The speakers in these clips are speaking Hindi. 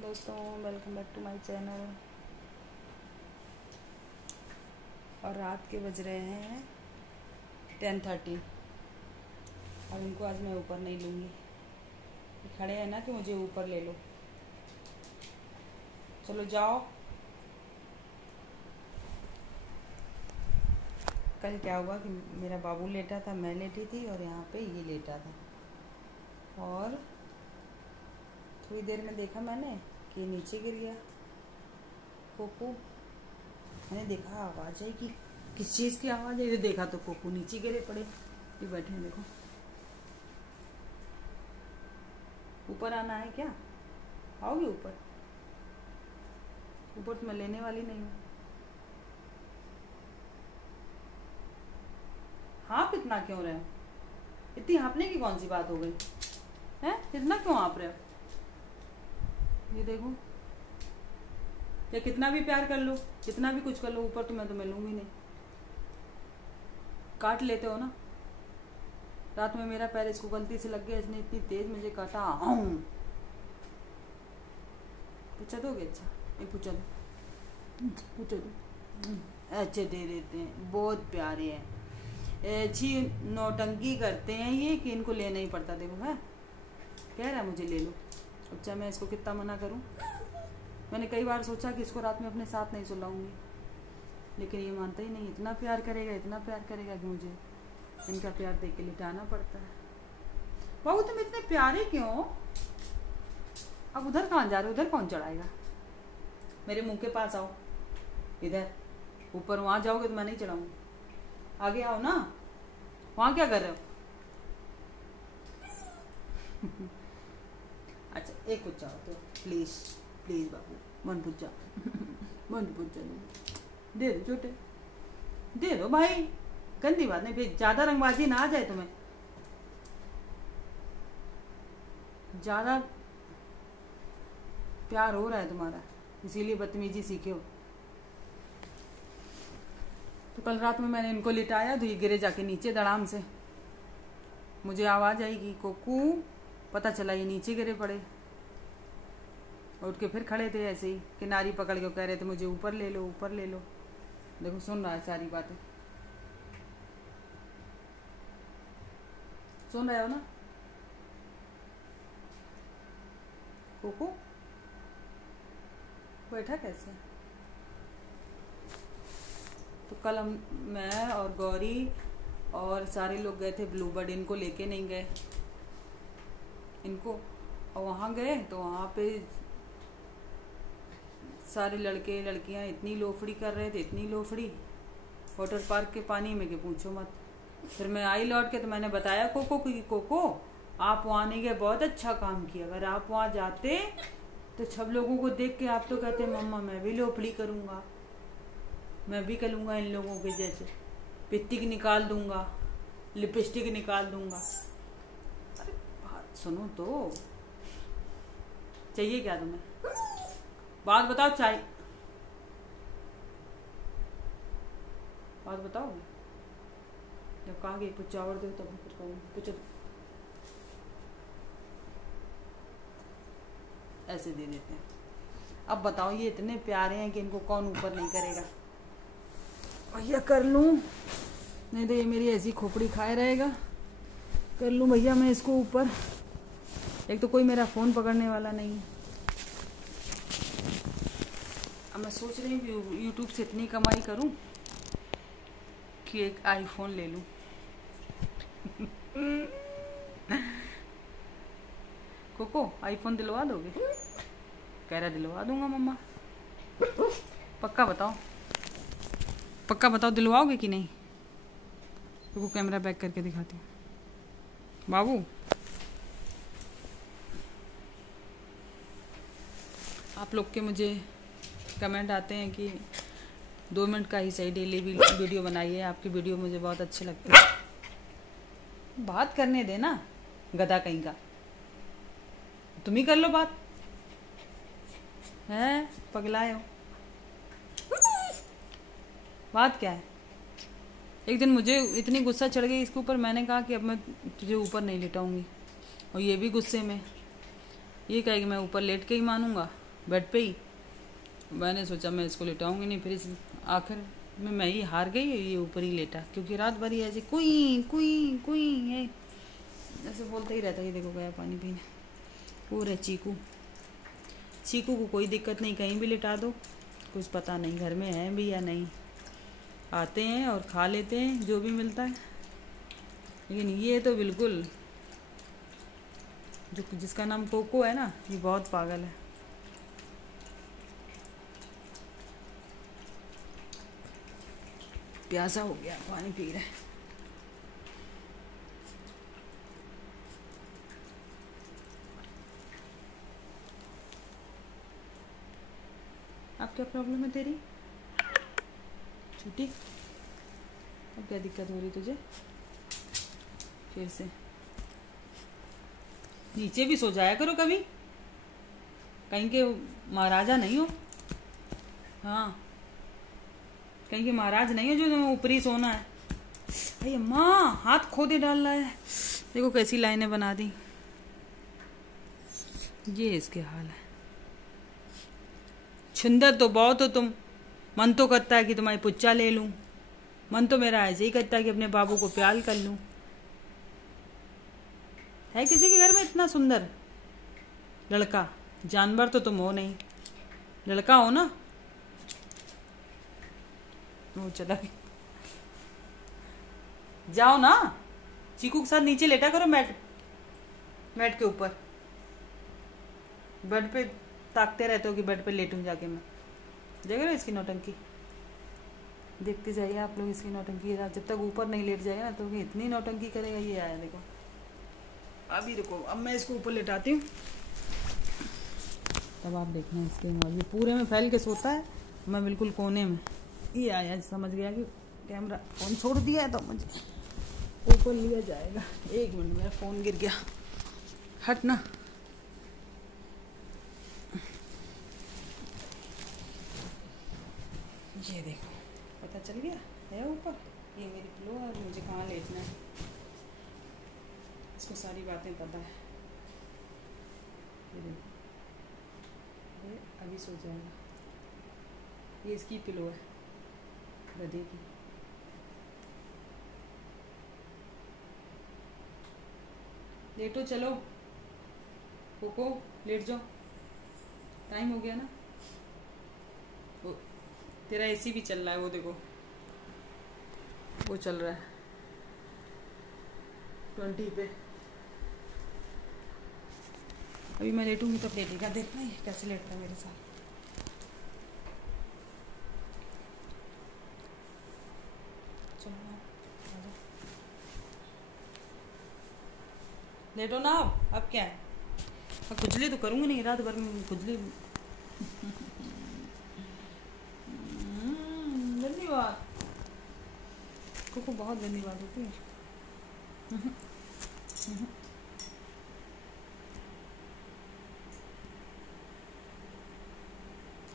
दोस्तों, welcome back to my channel. और रात के बज रहे हैं 10:30 और इनको आज मैं ऊपर नहीं लूँगी। खड़े हैं ना कि मुझे ऊपर ले लो, चलो जाओ। कल क्या हुआ कि मेरा बाबू लेटा था, मैं लेटी थी और यहाँ पे ये लेटा था और थोड़ी देर में देखा मैंने कि नीचे गिर गया कोकू। मैंने देखा आवाज़ है कि किस चीज़ की आवाज़ है, ये देखा तो कोकू नीचे गिरे पड़े। ये बैठे हैं, देखो। ऊपर आना है क्या? आओगे ऊपर? ऊपर तो मैं लेने वाली नहीं हूँ। हाँप इतना क्यों रहे हो? इतनी हाँपने की कौन सी बात हो गई है? इतना क्यों हाँप रहे हो? ये देखो, या कितना भी प्यार कर लो, कितना भी कुछ कर लो, ऊपर तो मैं तुम्हें लूंगी नहीं। काट लेते हो ना। रात में मेरा पैर इसको गलती से लग गया, इसने इतनी तेज मुझे काटा। पूछा दोगे? अच्छा, ये पूछा दो, पूछा दो। अच्छे दे देते हैं, बहुत प्यारे हैं। ऐसी नौटंकी करते हैं ये कि इनको लेना ही पड़ता। देखो है, कह रहा है मुझे ले लो। अच्छा, मैं इसको कितना मना करूं? मैंने कई बार सोचा कि इसको रात में अपने साथ नहीं सुलाऊंगी, लेकिन ये मानता ही नहीं। इतना प्यार करेगा, इतना प्यार करेगा कि मुझे इनका प्यार देख के लिटाना पड़ता है। बाबू तुम इतने प्यारे क्यों? अब उधर कहाँ जा रहे हो? उधर कौन चढ़ाएगा? मेरे मुंह के पास आओ, इधर ऊपर। वहां जाओगे तो मैं नहीं चढ़ाऊंगी। आगे आओ ना। वहां क्या कर रहे हो? अच्छा, एक पूछा तो प्लीज प्लीज बाबू, मन पूछा मन पूछा दे दो छोटे, दे दो भाई। गंदी बात नहीं, फिर ज्यादा रंगबाजी ना आ जाए तुम्हें। ज्यादा प्यार हो रहा है तुम्हारा, इसीलिए बदतमीजी सीखे हो। तो कल रात में मैंने इनको लिटाया तो ये गिरे जाके नीचे धड़ाम से। मुझे आवाज आई कि कोकू, पता चला ये नीचे गिरे पड़े। उठ के फिर खड़े थे ऐसे ही, किनारी पकड़ के कह रहे थे मुझे ऊपर ले लो, ऊपर ले लो। देखो सुन रहा है सारी बातें, सुन रहे हो ना? कोकू बैठा कैसे? तो कल मैं और गौरी और सारे लोग गए थे ब्लू बर्ड। इनको लेके नहीं गए इनको, और वहाँ गए तो वहाँ पे सारे लड़के लड़कियाँ इतनी लोफड़ी कर रहे थे, इतनी लोफड़ी वाटर पार्क के पानी में कि पूछो मत। फिर मैं आई लौट के तो मैंने बताया कोको कि कोको, आप वहाँ नहीं गए, बहुत अच्छा काम किया। अगर आप वहाँ जाते तो सब लोगों को देख के आप तो कहते मम्मा मैं भी लोफड़ी करूँगा, मैं भी करूँगा इन लोगों के जैसे, पित्तिक निकाल दूंगा, लिपस्टिक निकाल दूंगा। अरे बात सुनो तो, चाहिए क्या तुम्हें? बात बताओ, चाहिए बात बताओ। जब कहा कि पुचावर दो तब कुछ कहूँ, ऐसे दे देते हैं। अब बताओ, ये इतने प्यारे हैं कि इनको कौन ऊपर नहीं करेगा? भैया कर लूं, नहीं तो ये मेरी ऐसी खोपड़ी खाए रहेगा। कर लूं भैया मैं इसको ऊपर। एक तो कोई मेरा फोन पकड़ने वाला नहीं है। अब मैं सोच रही हूँ यूट्यूब से इतनी कमाई करूं कि एक आईफोन ले लूं। कोको आईफोन दिलवा दोगे? कह रहा दिलवा दूंगा मम्मा। पक्का बताओ, पक्का बताओ दिलवाओगे कि नहीं? तो कैमरा बैक करके दिखाती हूँ। बाबू आप लोग के मुझे कमेंट आते हैं कि 2 मिनट का ही सही डेली वीडियो बनाइए, आपकी वीडियो मुझे बहुत अच्छी लगती है। बात करने देना, गधा कहीं का। तुम ही कर लो बात, है पगलाए हो। बात क्या है? एक दिन मुझे इतनी गुस्सा चढ़ गई इसके ऊपर, मैंने कहा कि अब मैं तुझे ऊपर नहीं लेटाऊंगी। और ये भी गुस्से में, ये कहेगी मैं ऊपर लेट के ही मानूंगा। बेड पे ही। मैंने सोचा मैं इसको लेटाऊंगी नहीं, फिर इस आखिर में मैं ही हार गई, ये ऊपर ही लेटा, क्योंकि रात भर ही ऐसे कुई कुई कुई है ऐसे बोलता ही रहता। ये देखो गया पानी पीने। और है चीकू, चीकू को कोई दिक्कत नहीं, कहीं भी लिटा दो, कुछ पता नहीं घर में है भी या नहीं, आते हैं और खा लेते हैं जो भी मिलता है। लेकिन ये तो बिल्कुल, जो जिसका नाम कोको है ना, ये बहुत पागल है। प्यासा हो गया, पानी पी रहा है। अब क्या प्रॉब्लम है तेरी छोटी? अब क्या दिक्कत हो रही तुझे? फिर से नीचे भी सो जाया करो कभी, कहीं के महाराजा नहीं हो। हाँ, कहीं के महाराज नहीं हो जो तुम्हें ऊपरी सोना है। अरे माँ, हाथ खोदे डाल रहा है। देखो कैसी लाइनें बना दी, ये इसके हाल है। सुंदर तो बहुत हो तुम, मन तो करता है कि तुम्हारी पुच्चा ले लूं, मन तो मेरा ऐसे ही करता है कि अपने बाबू को प्यार कर लूं। है किसी के घर में इतना सुंदर लड़का? जानवर तो तुम हो नहीं, लड़का हो ना। वो चला गया, जाओ ना, चीकू के साथ नीचे लेटा करो मैट के ऊपर। बेड पे ताकते रहते हो कि बेड पे लेटूं जाके मैं। देख रहे हो इसकी नौटंकी, देखते जाइए आप लोग इसकी नौटंकी। जब तक ऊपर नहीं लेट जाएगा ना तो इतनी नौटंकी करेगा। ये आया देखो, अभी देखो, अब मैं इसको ऊपर लेटाती हूँ, तब आप देखना इसके मौज। ये पूरे में फैल के सोता है, मैं बिल्कुल कोने में। ये आया, समझ गया कि कैमरा फोन छोड़ दिया है तो मुझे ऊपर लिया जाएगा। एक मिनट, मेरा फ़ोन गिर गया, हट ना। ये देखो, पता चल गया है ऊपर। ये मेरी पिलो है, मुझे कहाँ लेटना है, इसको सारी बातें पता है। ये देखो, ये अभी सो जाएगा। ये इसकी पिलो है, गधे की। लेटो, चलो कोको, लेट जाओ, टाइम हो गया ना। वो तेरा एसी भी चल रहा है, वो देखो, वो चल रहा है 20 पे। अभी मैं लेटूंगी तब लेटेगा, देखना ये कैसे लेटता है मेरे साथ। चलो ना, लेटो ना। अब क्या है, अब खुजली तो करूँगी नहीं, रात भर में खुजली। गंदी बात, कोको बहुत गंदी बात होती है।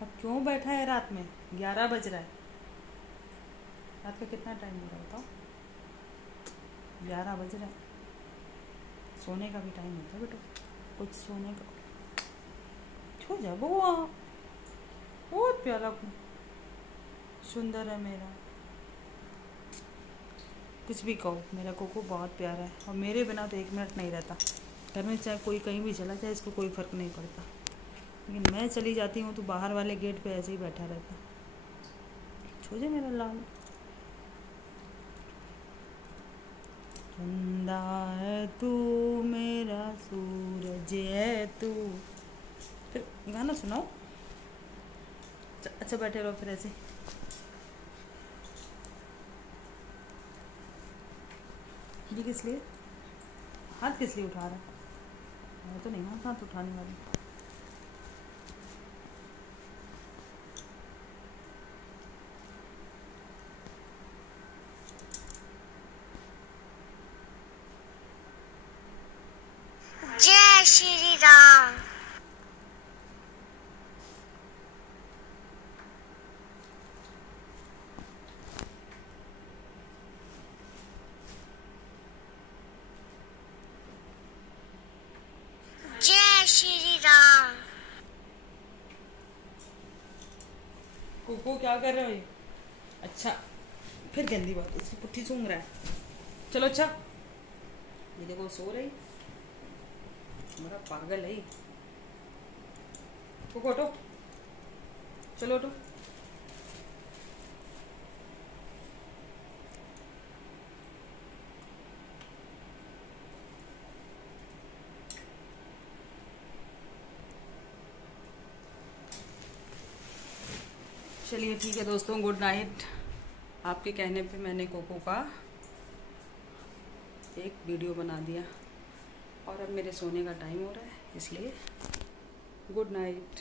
अब क्यों बैठा है रात में? 11 बज रहा है, रात का कितना टाइम हो रहा है बताओ? 11 बज रहा है, सोने का भी टाइम होता है बेटा, कुछ सोने का। छो जा बुआ, बहुत प्यारा सुंदर है मेरा। कुछ भी कहो, मेरा कोको बहुत प्यारा है, और मेरे बिना तो 1 मिनट नहीं रहता। घर में चाहे कोई कहीं भी चला जाए, इसको कोई फ़र्क नहीं पड़ता, लेकिन मैं चली जाती हूँ तो बाहर वाले गेट पे ऐसे ही बैठा रहता। छो जा मेरा लाल। चंदा है तू, मेरा सूरज है तू। फिर गाना सुनाओ। अच्छा बैठे रहो फिर ऐसे। ये किस लिए हाथ किस लिए उठा रहा है? मैं तो नहीं हूँ हाथ उठाने वाली। जय श्री राम। जय श्री राम। कोको क्या कर रहे हो ये? अच्छा फिर गंदी बात, इसकी पुट्ठी सूंघ रहा है। चलो अच्छा, ये देखो सो रही, बड़ा पागल है। कोको उठो, चलो उठो। चलिए ठीक है दोस्तों, गुड नाइट। आपके कहने पे मैंने कोको का एक वीडियो बना दिया और अब मेरे सोने का टाइम हो रहा है, इसलिए गुड नाइट।